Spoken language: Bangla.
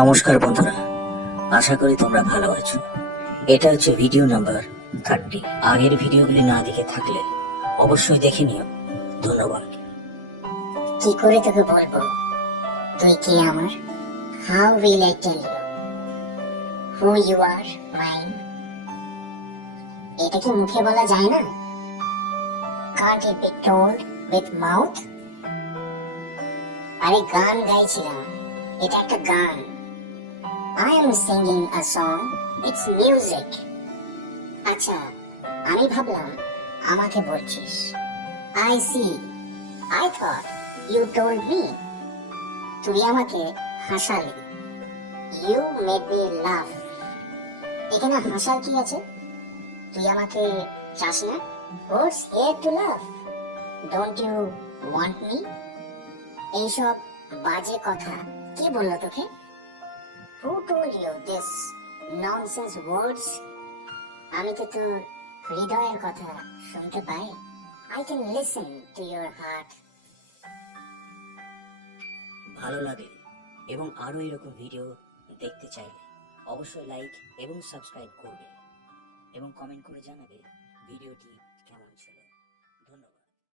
নমস্কার বন্ধুরা, আশা করি তোমরা ভালো আছো। এটা হচ্ছে ভিডিও নাম্বার 30। আগের ভিডিওগুলি না দেখে থাকলে অবশ্যই দেখে নিও। ধন্যবাদ। কি করে তোকে বলবো তুই কে আমার? How will I tell you who you are mine? এটা কি মুখে বলা যায় না? Can't it be told with mouth? আরে গান গাইছিলাম, এটা একটা গান। I am singing a song, it's music. আচ্ছা, আমি ভাবলাম আমাকে বলছিস। I see, I thought you told me. তুই আমাকে হাসালি। ইউ মেড মি লাফ। এখানে হাসার কি আছে? তুই আমাকে চাস না? What's here to laugh? Don't you want me? এইসব বাজে কথা কি বললো তোকে? Who told you this nonsense words? আমি তো তোর হৃদয়ের কথা শুনতে পাই। I can listen to your heart. ভালো লাগলে এবং আরো এরকম ভিডিও দেখতে চাইলে অবশ্যই লাইক এবং সাবস্ক্রাইব করবে এবং কমেন্ট করে জানাবে ভিডিওটি